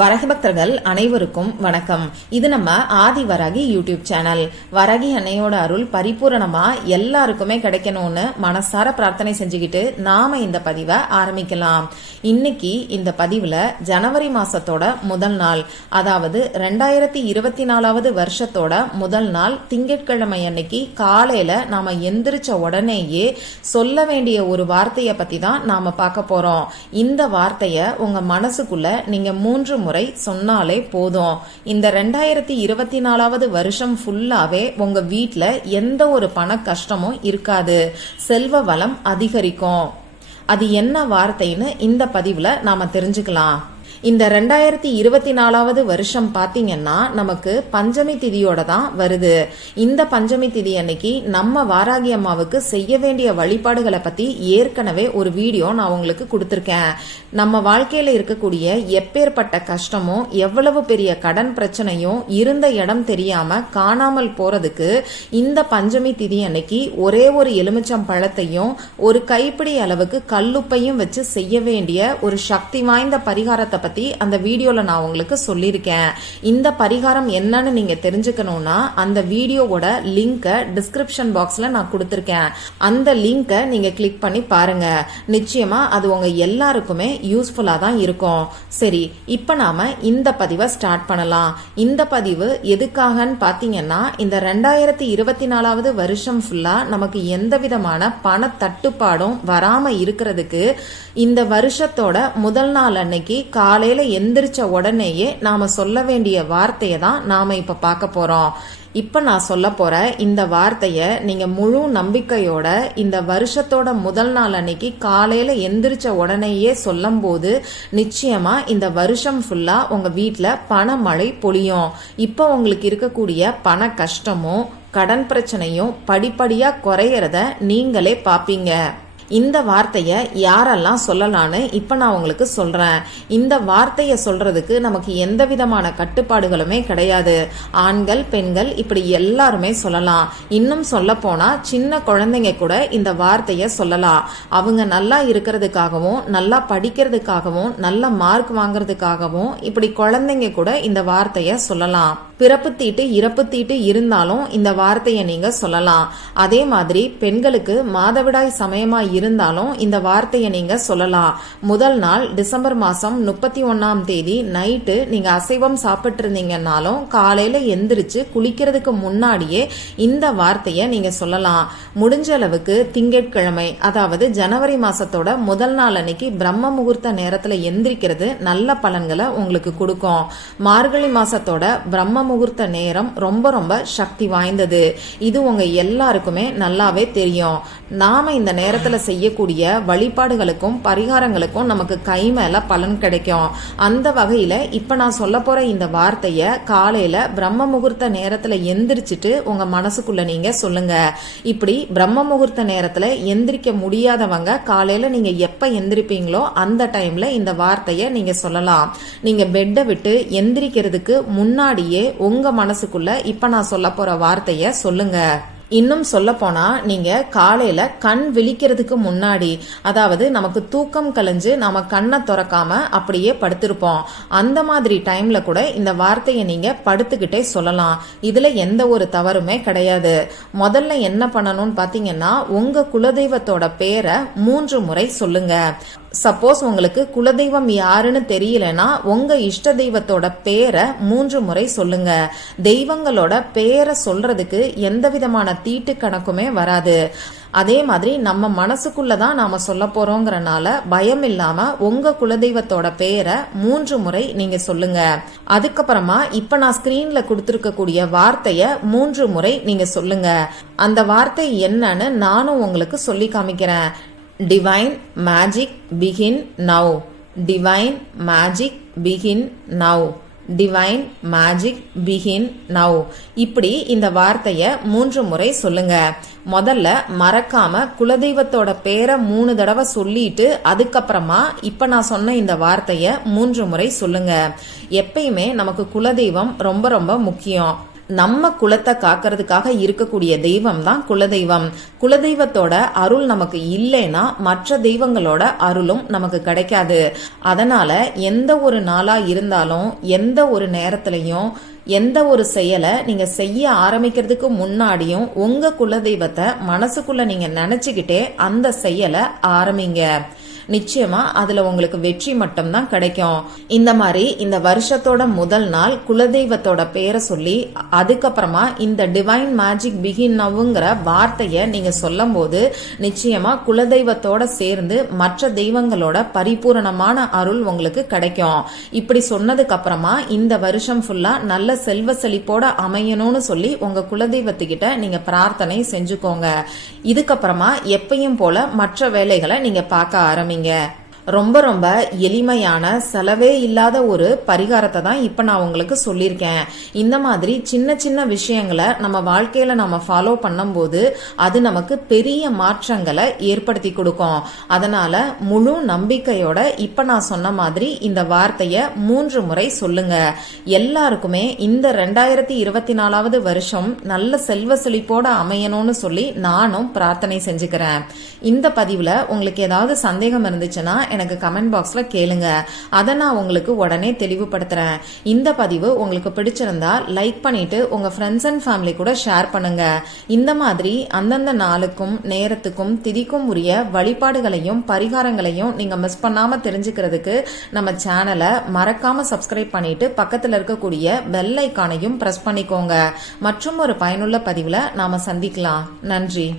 வரகி பக்தர்கள் அனைவருக்கும் வணக்கம். இது நம்ம ஆதி வராகி யூடியூப் சேனல். வரகி அன்னையோட அருள் பரிபூரணமா எல்லாருக்குமே கிடைக்கணும்னு மனசார பிரார்த்தனை செஞ்சுக்கிட்டு நாம இந்த பதிவை ஆரம்பிக்கலாம். இன்னைக்கு இந்த பதிவுல ஜனவரி மாசத்தோட முதல் நாள், அதாவது 2024வது வருஷத்தோட முதல் நாள் திங்கட்கிழமை அன்னைக்கு காலையில நாம எந்திரிச்ச உடனேயே சொல்ல வேண்டிய ஒரு வார்த்தைய பத்தி தான் நாம பார்க்க போறோம். இந்த வார்த்தைய உங்க மனசுக்குள்ள நீங்க 3 முறை சொன்னாலே போதும். இந்த 2024வது வருஷம் ஃபுல்லாவே உங்க வீட்ல எந்த ஒரு பண கஷ்டமும் இருக்காது, செல்வ வளம் அதிகரிக்கும். அது என்ன வார்த்தைன்னு இந்த பதிவுல நாம தெரிஞ்சுக்கலாம். இந்த 2024வது வருஷம் பாத்தீங்கன்னா நமக்கு பஞ்சமி திதியோட தான் வருது. இந்த பஞ்சமி திதி அன்னைக்கு நம்ம வாராகி அம்மாவுக்கு செய்ய வேண்டிய வழிபாடுகளை பத்தி ஏற்கனவே ஒரு வீடியோ நான் உங்களுக்கு கொடுத்திருக்கேன். நம்ம வாழ்க்கையில இருக்கக்கூடிய எப்பேற்பட்ட கஷ்டமும் எவ்வளவு பெரிய கடன் பிரச்சனையும் இருந்த இடம் தெரியாம காணாமல் போறதுக்கு இந்த பஞ்சமி திதி அன்னைக்கு ஒரே ஒரு எலுமிச்சம் பழத்தையும் ஒரு கைப்பிடி அளவுக்கு கல்லுப்பையும் வச்சு செய்ய வேண்டிய ஒரு சக்தி வாய்ந்த பரிகாரத்தை பத்தி அந்த வீடியோல நான் உங்களுக்கு சொல்லியிருக்கேன். இந்த பரிகாரம் என்னன்னு நீங்க தெரிஞ்சுக்கணும்னா அந்த வீடியோவோட லிங்கை டிஸ்கிரிப்ஷன் பாக்ஸ்ல நான் கொடுத்திருக்கேன். அந்த லிங்கை நீங்க கிளிக் பண்ணி பாருங்க. நிச்சயமா அது உங்க எல்லாருக்குமே யூஸ்ஃபுல்லா தான் இருக்கும். சரி, இப்ப நாம இந்த பதிவை ஸ்டார்ட் பண்ணலாம். இந்த பதிவு எதுக்காகன்னு பாத்தீங்கன்னா இந்த 2024வது வருஷம் ஃபுல்லா நமக்கு எந்த விதமான பண தட்டுப்பாடும் வராம இருக்கிறதுக்கு இந்த வருஷத்தோட முதல் நாள் அன்னைக்கு காலையில எந்திரிச்ச உடனேயே நாம சொல்ல வேண்டிய வார்த்தையை தான் நாம இப்ப பார்க்க போறோம். இப்ப நான் சொல்ல போற இந்த வார்த்தைய நீங்க முழு நம்பிக்கையோட இந்த வருஷத்தோட முதல் நாள் அன்னைக்கு காலையில எந்திரிச்ச உடனேயே சொல்லும் போது நிச்சயமா இந்த வருஷம் ஃபுல்லா உங்க வீட்டுல பணமழை பொழியும். இப்ப உங்களுக்கு இருக்கக்கூடிய பண கஷ்டமும் கடன் பிரச்சனையும் படிப்படியா குறையறத நீங்களே பாப்பீங்க. இந்த வார்த்தைய யாரெல்லாம் சொல்லலான்னு இப்ப நான் உங்களுக்கு சொல்றேன். இந்த வார்த்தைய சொல்றதுக்கு நமக்கு எந்த விதமான கட்டுப்பாடுகளுமே கிடையாது. ஆண்கள், பெண்கள் இப்படி எல்லாருமே சொல்லலாம். இன்னும் சொல்ல போனா சின்ன குழந்தைங்க கூட இந்த வார்த்தைய சொல்லலாம். அவங்க நல்லா இருக்கிறதுக்காகவும் நல்லா படிக்கிறதுக்காகவும் நல்ல மார்க் வாங்குறதுக்காகவும் இப்படி குழந்தைங்க கூட இந்த வார்த்தைய சொல்லலாம். பிறப்பு தீட்டு இறப்பு தீட்டு இருந்தாலும் இந்த வார்த்தைய நீங்க சொல்லலாம். அதே மாதிரி பெண்களுக்கு மாதவிடாய் சமயமா இருந்தாலும் இந்த வார்த்தைய நீங்க சொல்லலாம். முதல் நாள் டிசம்பர் மாசம் 31ஆம் தேதி நைட்டு நீங்க அசைவம் சாப்பிட்டு இருந்தீங்கன்னாலும் காலையில எந்திரிச்சு குளிக்கிறதுக்கு முன்னாடியே இந்த வார்த்தைய நீங்க சொல்லலாம். முடிஞ்ச அளவுக்கு திங்கட்கிழமை, அதாவது ஜனவரி மாசத்தோட முதல் நாள் அன்னைக்கு பிரம்ம முகூர்த்த நேரத்துல எந்திரிக்கிறது நல்ல பலன்களை உங்களுக்கு கொடுக்கும். மார்கழி மாசத்தோட பிரம்ம முகூர்த்த நேரம் ரொம்ப ரொம்ப சக்தி வாய்ந்தது. இது உங்க எல்லாருக்குமே நல்லாவே தெரியும். நாம இந்த நேரத்துல செய்யக்கூடிய வழிபாடுகளுக்கும் பரிகாரங்களுக்கும் நமக்கு கை மேல பலன் கிடைக்கும். அந்த வகையில இப்ப நான் சொல்ல போற இந்த வார்த்தைய காலையில பிரம்ம முகூர்த்த நேரத்துல எந்திரிச்சிட்டு உங்க மனசுக்குள்ள நீங்க சொல்லுங்க. இப்படி பிரம்ம முகூர்த்த நேரத்துல எந்திரிக்க முடியாதவங்க காலையில நீங்க எப்ப எந்திரிப்பீங்களோ அந்த டைம்ல இந்த வார்த்தைய நீங்க சொல்லலாம். நீங்க பெட்டை விட்டு எந்திரிக்கிறதுக்கு முன்னாடியே உங்க மனசுக்குள்ள இப்ப நான் சொல்ல போற வார்த்தைய சொல்லுங்க. இன்னும் சொல்ல போனா நீங்க காலையில கண் விழிக்கிறதுக்கு முன்னாடி, அதாவது நமக்கு தூக்கம் கலைஞ்சு நாம கண்ணை திறக்காம அப்படியே படுத்திருப்போம், அந்த மாதிரி டைம்ல கூட இந்த வார்த்தையை நீங்க படுத்துக்கிட்டே சொல்லலாம். இதுல எந்த ஒரு தவறுமே கிடையாது. முதல்ல என்ன பண்ணணும்னு பாத்தீங்கன்னா உங்க குலதெய்வத்தோட பேரை 3 முறை சொல்லுங்க. சப்போஸ் உங்களுக்கு குலதெய்வம் யாருன்னு தெரியலனா உங்க இஷ்ட தெய்வத்தோட பேரை 3 முறை சொல்லுங்க. தெய்வங்களோட பேரை சொல்றதுக்கு எந்த விதமான தீட்டு கணக்குமே வராது. அதே மாதிரி நம்ம மனசுக்குள்ளதான் நாம சொல்ல போறோங்கிறனால பயம் இல்லாம உங்க குலதெய்வத்தோட பேரை 3 முறை நீங்க சொல்லுங்க. அதுக்கப்புறமா இப்ப நான் ஸ்கிரீன்ல கொடுத்திருக்கக்கூடிய வார்த்தைய 3 முறை நீங்க சொல்லுங்க. அந்த வார்த்தை என்னன்னு நானும் உங்களுக்கு சொல்லி காமிக்கிறேன். Divine magic begin now. Divine magic begin now. Divine magic begin now. இப்படி இந்த வார்த்தைய 3 முறை சொல்லுங்க. முதல்ல மறக்காம குலதெய்வத்தோட பேரை 3 தடவை சொல்லிட்டு அதுக்கப்புறமா இப்ப நான் சொன்ன இந்த வார்த்தைய 3 முறை சொல்லுங்க. எப்பயுமே நமக்கு குலதெய்வம் ரொம்ப ரொம்ப முக்கியம். நம்ம குலத்தை காக்கிறதுக்காக இருக்கக்கூடிய தெய்வம் தான் குலதெய்வம். குலதெய்வத்தோட அருள் நமக்கு இல்லைன்னா மற்ற தெய்வங்களோட அருளும் நமக்கு கிடைக்காது. அதனால எந்த ஒரு நாளா இருந்தாலும் எந்த ஒரு நேரத்திலையும் எந்த ஒரு செயலை நீங்க செய்ய ஆரம்பிக்கிறதுக்கு முன்னாடியும் உங்க குலதெய்வத்தை மனசுக்குள்ள நீங்க நினைச்சுக்கிட்டே அந்த செயலை ஆரம்பிங்க. நிச்சயமா அதுல உங்களுக்கு வெற்றி மட்டும் தான் கிடைக்கும். இந்த மாதிரி இந்த வருஷத்தோட முதல் நாள் குலதெய்வத்தோட பேரை சொல்லி அதுக்கப்புறமா இந்த டிவைன் மேஜிக் பிகின் நவ்ங்கிற வார்த்தைய நீங்க சொல்லும் போது நிச்சயமா குலதெய்வத்தோட சேர்ந்து மற்ற தெய்வங்களோட பரிபூரணமான அருள் உங்களுக்கு கிடைக்கும். இப்படி சொன்னதுக்கு அப்புறமா இந்த வருஷம் ஃபுல்லா நல்ல செல்வ செழிப்போட அமையணும்னு சொல்லி உங்க குலதெய்வத்துக்கிட்ட நீங்க பிரார்த்தனை செஞ்சுக்கோங்க. இதுக்கப்புறமா எப்பயும் போல மற்ற வேலைகளை நீங்க பார்க்க ஆரம்பிங்க. ரொம்ப ரொம்ப எளிமையான செலவே இல்லாத ஒரு பரிகாரத்தை தான் இப்ப நான் உங்களுக்கு சொல்லியிருக்கேன். இந்த மாதிரி சின்ன சின்ன விஷயங்களை நம்ம வாழ்க்கையில நம்ம ஃபாலோ பண்ணும்போது அது நமக்கு பெரிய மாற்றங்களை ஏற்படுத்தி கொடுக்கும். அதனால முழு நம்பிக்கையோட இப்ப நான் சொன்ன மாதிரி இந்த வார்த்தைய 3 முறை சொல்லுங்க. எல்லாருக்குமே இந்த 2024வது வருஷம் நல்ல செல்வ செழிப்போட அமையணும்னு சொல்லி நானும் பிரார்த்தனை செஞ்சுக்கிறேன். இந்த பதிவுல உங்களுக்கு ஏதாவது சந்தேகம் இருந்துச்சுன்னா எனக்கு கமெண்ட் பாக்ஸ்ல கேளுங்க. அதை நான் உங்களுக்கு உடனே தெளிவுபடுத்துறேன். இந்த பதிவு உங்களுக்கு பிடிச்சிருந்தா லைக் பண்ணிட்டு உங்க ஃப்ரெண்ட்ஸ் அண்ட் ஃபேமிலி கூட ஷேர் பண்ணுங்க. இந்த மாதிரி அந்தந்த நாளுக்கும் நேரத்துக்கும் திதிக்கும் உரிய வழிபாடுகளையும் பரிகாரங்களையும் நீங்க மிஸ் பண்ணாம தெரிஞ்சுக்கிறதுக்கு நம்ம சேனலை மறக்காம சப்ஸ்கிரைப் பண்ணிட்டு பக்கத்துல இருக்கக்கூடிய பெல் ஐகானையும் பிரஸ் பண்ணிக்கோங்க. மற்றும் ஒரு பயனுள்ள பதிவுல நாம சந்திக்கலாம். நன்றி.